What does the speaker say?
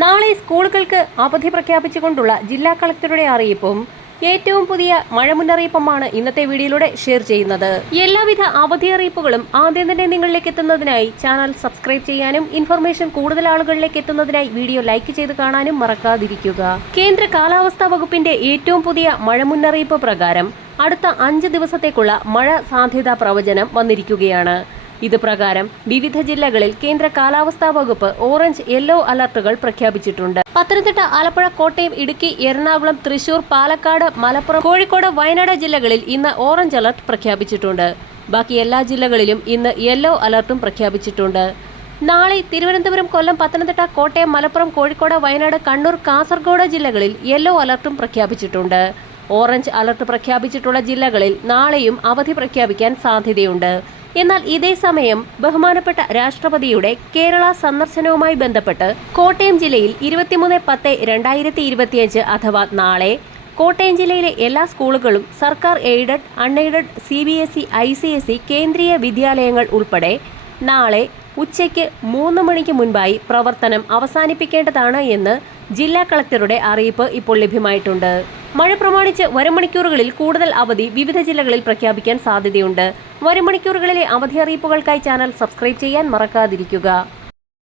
നാളെ സ്കൂളുകൾക്ക് അവധി പ്രഖ്യാപിച്ചുകൊണ്ടുള്ള ജില്ലാ കളക്ടറുടെ അറിയിപ്പും ഏറ്റവും പുതിയ മഴ മുന്നറിയിപ്പുമാണ് ഇന്നത്തെ വീഡിയോയിലൂടെ ഷെയർ ചെയ്യുന്നത്. എല്ലാവിധ അവധി അറിയിപ്പുകളും ആദ്യം തന്നെ നിങ്ങളിലേക്ക് എത്തുന്നതിനായി ചാനൽ സബ്സ്ക്രൈബ് ചെയ്യാനും ഇൻഫർമേഷൻ കൂടുതൽ ആളുകളിലേക്ക് എത്തുന്നതിനായി വീഡിയോ ലൈക്ക് ചെയ്ത് കാണാനും മറക്കാതിരിക്കുക. കേന്ദ്ര കാലാവസ്ഥാ വകുപ്പിന്റെ ഏറ്റവും പുതിയ മഴ മുന്നറിയിപ്പ് പ്രകാരം അടുത്ത അഞ്ച് ദിവസത്തേക്കുള്ള മഴ സാധ്യതാ പ്രവചനം വന്നിരിക്കുകയാണ്. ഇത് പ്രകാരം വിവിധ ജില്ലകളിൽ കേന്ദ്ര കാലാവസ്ഥാ വകുപ്പ് ഓറഞ്ച് യെല്ലോ അലർട്ടുകൾ പ്രഖ്യാപിച്ചിട്ടുണ്ട്. പത്തനംതിട്ട ആലപ്പുഴ കോട്ടയം ഇടുക്കി എറണാകുളം തൃശൂർ പാലക്കാട് മലപ്പുറം കോഴിക്കോട് വയനാട് ജില്ലകളിൽ ഇന്ന് ഓറഞ്ച് അലർട്ട് പ്രഖ്യാപിച്ചിട്ടുണ്ട്. ബാക്കി എല്ലാ ജില്ലകളിലും ഇന്ന് യെല്ലോ അലർട്ടും പ്രഖ്യാപിച്ചിട്ടുണ്ട്. നാളെ തിരുവനന്തപുരം കൊല്ലം പത്തനംതിട്ട കോട്ടയം മലപ്പുറം കോഴിക്കോട് വയനാട് കണ്ണൂർ കാസർഗോഡ് ജില്ലകളിൽ യെല്ലോ അലർട്ടും പ്രഖ്യാപിച്ചിട്ടുണ്ട്. ഓറഞ്ച് അലർട്ട് പ്രഖ്യാപിച്ചിട്ടുള്ള ജില്ലകളിൽ നാളെയും അവധി പ്രഖ്യാപിക്കാൻ സാധ്യതയുണ്ട്. എന്നാൽ ഇതേ സമയം ബഹുമാനപ്പെട്ട രാഷ്ട്രപതിയുടെ കേരള സന്ദർശനവുമായി ബന്ധപ്പെട്ട് കോട്ടയം ജില്ലയിൽ ഇരുപത്തിമൂന്ന് പത്ത് രണ്ടായിരത്തി ഇരുപത്തിയഞ്ച് അഥവാ നാളെ കോട്ടയം ജില്ലയിലെ എല്ലാ സ്കൂളുകളും സർക്കാർ aided unaided C B S E I C S E കേന്ദ്രീയ വിദ്യാലയങ്ങൾ ഉൾപ്പെടെ നാളെ ഉച്ചയ്ക്ക് മൂന്ന് മണിക്ക് മുൻപായി പ്രവർത്തനം അവസാനിപ്പിക്കേണ്ടതാണ് എന്ന് ജില്ലാ കളക്ടറുടെ അറിയിപ്പ് ഇപ്പോൾ ലഭ്യമായിട്ടുണ്ട്. മഴ പ്രമാണിച്ച് വരും മണിക്കൂറുകളിൽ കൂടുതൽ അവധി വിവിധ ജില്ലകളിൽ പ്രഖ്യാപിക്കാൻ സാധ്യതയുണ്ട്. വരും മണിക്കൂറുകളിലെ അവധി അറിയിപ്പുകൾക്കായി ചാനൽ സബ്സ്ക്രൈബ് ചെയ്യാൻ മറക്കാതിരിക്കുക.